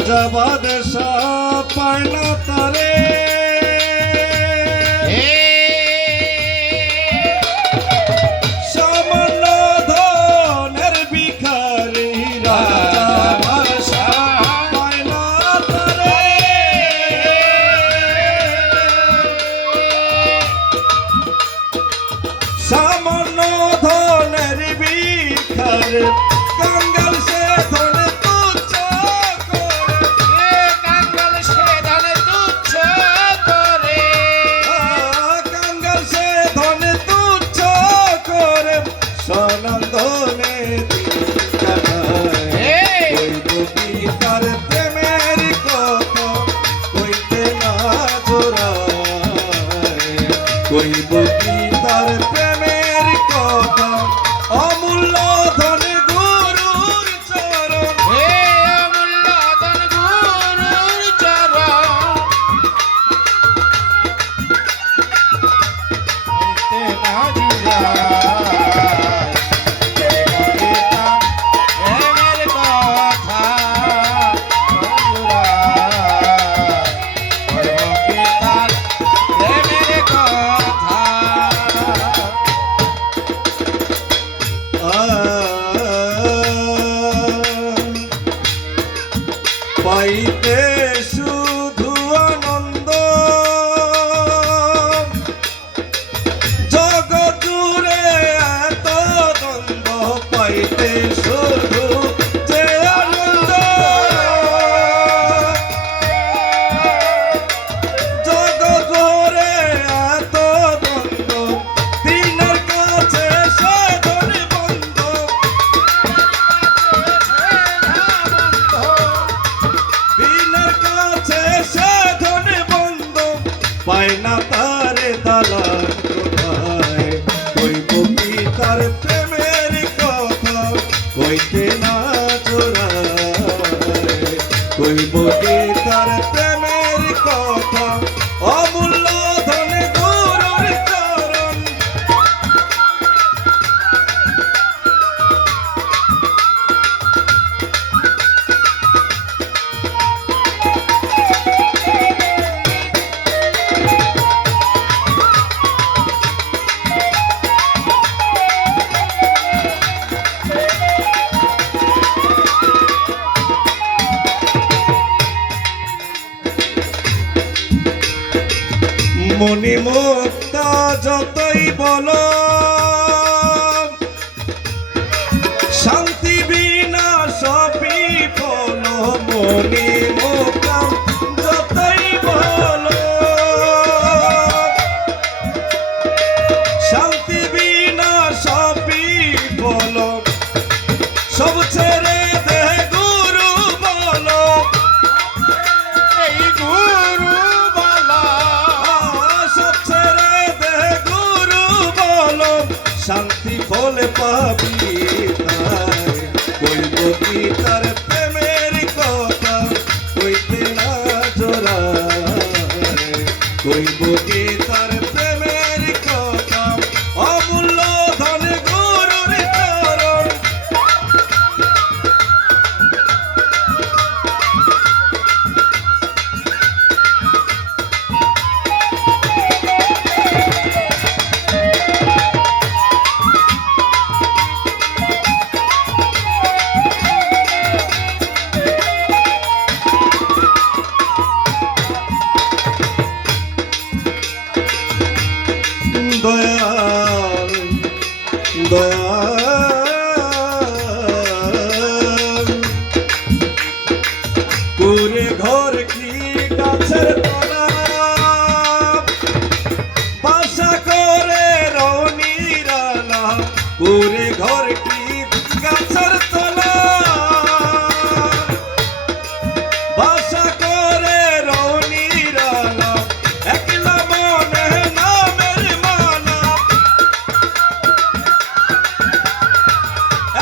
রাজা বাদশাহ পায় না তারে, সামান্য ধনের ভিখারি রাজা বাদশাহ পায় না তারে, সামান্য ধনের ভিখারি কাঙ্গাল সে ধনে তুচ্ছ করে, কাঙ্গাল সে ধনে তুচ্ছ করে, কাঙ্গাল সে ধনে তুচ্ছ করে, সনন্দনে তার প্রেমের কথা কইতে না জোড়ায়, কইব কি তার প্রেমের কথা অমূল্য ধনে গুরুর চরণ, অমূল্য ধন গুরুর চরণ, হইতে না জুড়ায়, প্রেমের কথা বন্ধুরা, কইব কি তার প্রেমের কথা। পাইতে শুধু আনন্দ, জগৎ জুড়ে এত দ্বন্দ্ব, পাইতে শুধু যে আনন্দ, জগৎ জুড়ে এত দ্বন্দ্ব, দিনের কাছে সাধন বন্ধ, দিনের কাছে সাধন বন্ধ, পায় না তারে দালান কোথায়, কইব কি তার প্রেমের কথা কইতে না জোড়ায়, কইব কি তার প্রেমের কথা অমূল্য ধনে গুরুর চরণ, মনি মুক্তা যতই বলো, শান্তি বিনা সবই বলো, মনি মুক্তা যতই বলো, শান্তি বিনা সবই বলো, সব ছেড়ে দে গুরু বলো, এই গুরু বলা, সব ছেড়ে দে গুরু বলো, শান্তি বলে পাবি তাই, কইব কি তার প্রেমের কথা কইতে না জোড়ায়, কইব কি তার প্রেমের কথা অমূল্য ধনে গুরুর চরণ, দয়াল দয়াল পুরে ঘর কি গাছের তলা, বাসা করে রনিরালা, পুরে ঘর কি গাছের তলা, বাসা করে রনিরালা, একলা মনে নামের মালা,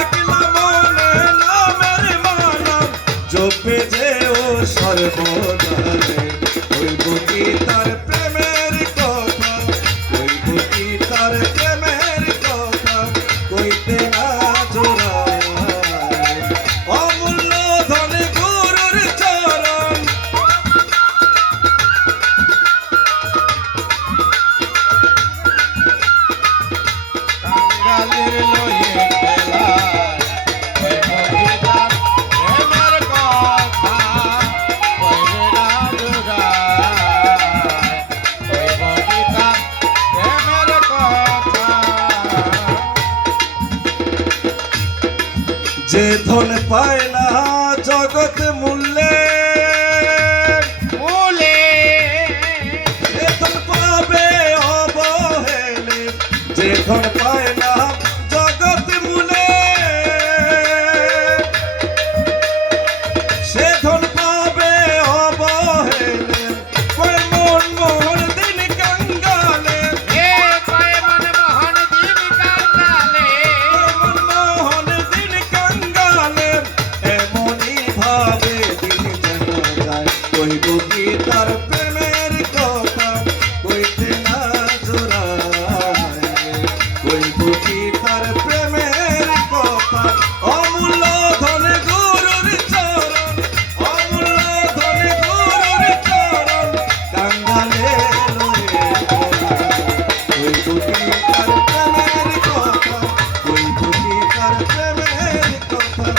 একলা মনে নামের মালা, জপে যে ও সর্বদারে, কইব কি তার প্রেমের কথা, কইব কি তার প্রেমের কথা কইতে না জোড়ায়, অমূল্য ধনে গুরুর চরণ। যে ধন পায় না জগৎ মূল্যে মূলে যে ধন পাবে অবহেলে যে ধন পায় না জগৎ মূলে সে ধন পাবে অবহেলে কয় মন মোহন দিন কাঙ্গালে এ কয় মনমোহন দিন কাঙ্গালে মন মোহন দিন কাঙ্গালে এমনই ভাবে দিন যেন যায় কইব কি তার প্রেমের কথা কইতে না জোড়ায় কইব কি তার প্রেমের কথা অমূল্য ধন গুরুর চরণ অমূল্য ধন গুরুর চরণ কাঙ্গালে লয়ে কইব কি তার প্রেমের কথা কইব কি তার প্রেমের কথা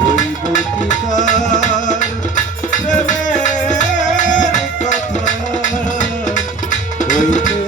কইব কি তার প্রেমের কথা কইতে